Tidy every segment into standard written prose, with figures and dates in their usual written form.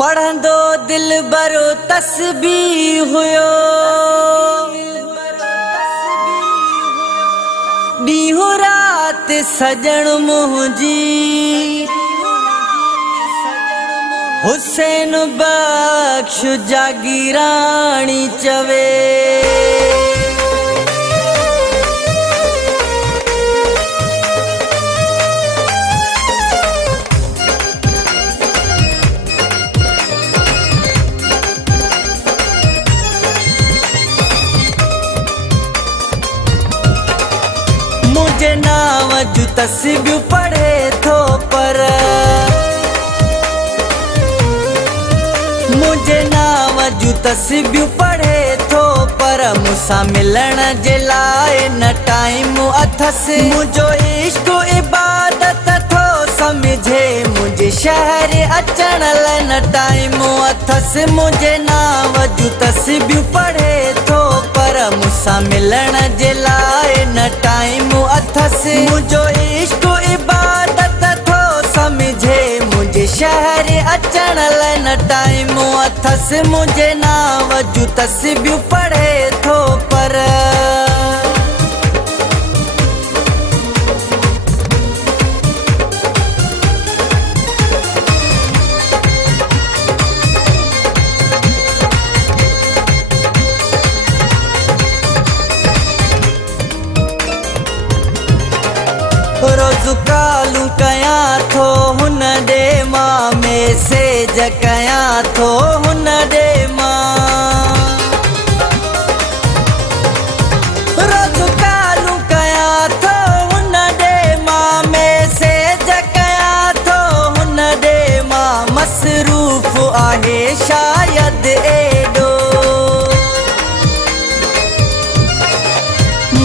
पढ़ंदो दिल बरो तस्बीह हुयो ॾींहुं राति सजण मुंहिंजी हुसैन बख्श जागीराणी चवे मुझे नाव जू तस्बीह पढ़े थो पर मुझे नाव जू तस्बीह पढ़े थो पर मूंसां मिलण जे लाइ न टाइम अथस मुंहिंजो इश्क इबादत थो समझे मुंहिंजे शहर अचण लाइ न टाइम अथस मुंहिंजे नाव जू तस्बीह पढ़े थो पर मूंसां मिलण जे लाइ न टाइम अथस मुंहिंजो इश्क इबादत थो समझे मुंहिंजे शहर अचण लाइ न टाइम अथस मुंहिंजे नाव जू तस्बीह पढ़े थो पर रोज़ कालू कयां थो हुन ॾे मां मैसेज कयां थो हुन ॾे मां रोज़ कालू कयां थो हुन ॾे मां मैसेज कयां थो हुन ॾे मां मसरूफ़ आहे शायदि एॾो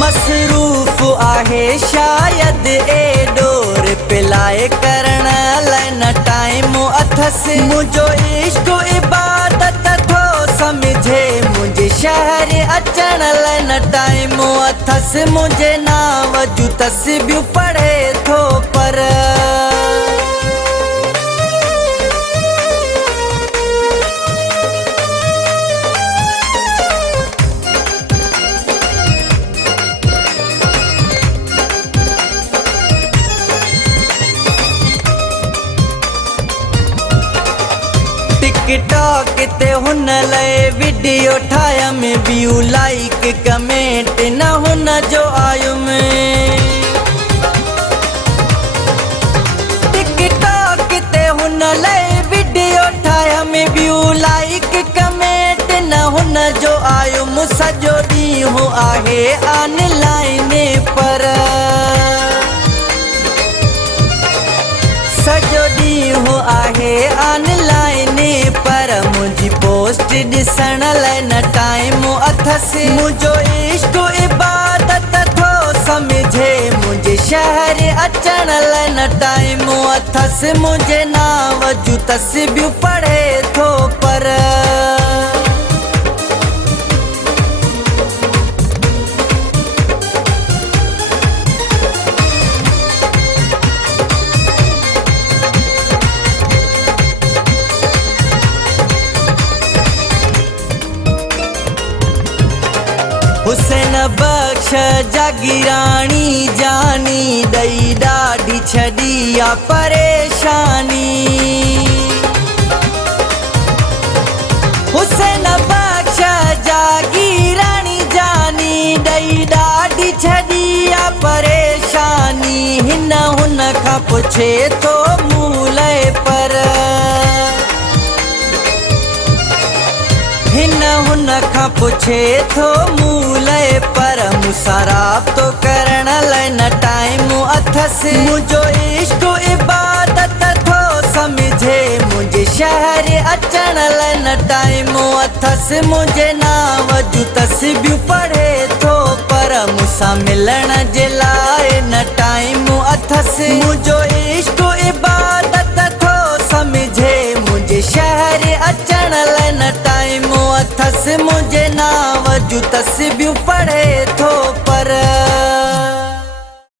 मसरूफ़ आहे शायदि एॾो रिप्लाई करण लाइ न टाइम अथस मुंहिंजो इश्क इबादत थो समझे मुंहिंजे शहर अचण लाइ न टाइम अथस मुंहिंजे नाव जू तस्बीह पढ़े थो पर टिकटॉक ते हुन लाइ वीडियो ठाहियम व्यू लाइक कमेंट न हुन जो आयुम टिकटॉक ते हुन लाइ वीडियो ठाहियम व्यू लाइक कमेंट न हुन जो आयुम सॼो ॾींहुं आहे ऑनलाइन पर सॼो ॾींहुं आहे ऑनलाइन पर मुंहिंजी पोस्ट ॾिसण लाइ न टाइम अथस मुंहिंजो इश्क इबादत थो समझे मुंहिंजे शहर अचण लाइ न टाइम अथस मुंहिंजे नाव जू तस्बीह पढ़े थो पर हुसैन बख्श जागीराणी जानी ॾई ॾाढी छॾी आ परेशानी हुसैन बख्श जागीराणी जानी ॾई ॾाढी छॾी आ परेशानी हिन हुन खां पुछे थो मूं लाइ पर हिन हुन खां पुछे थो मूं लाइ पर मूंसां राब्तो करण लाइ न टाइम अथस मुंहिंजो इश्क इबादत थो समझे मुंहिंजे शहर अचण लाइ न टाइम अथस मुंहिंजे नाव जू तस्बीह पढ़े थो पर मूंसां मिलण जे लाइ न टाइम अथस मुंहिंजो इश्क इबादत थो समझे मुंहिंजे शहर अचण लाइ न टाइम अथस मुंहिंजे नाव जू तस्बीह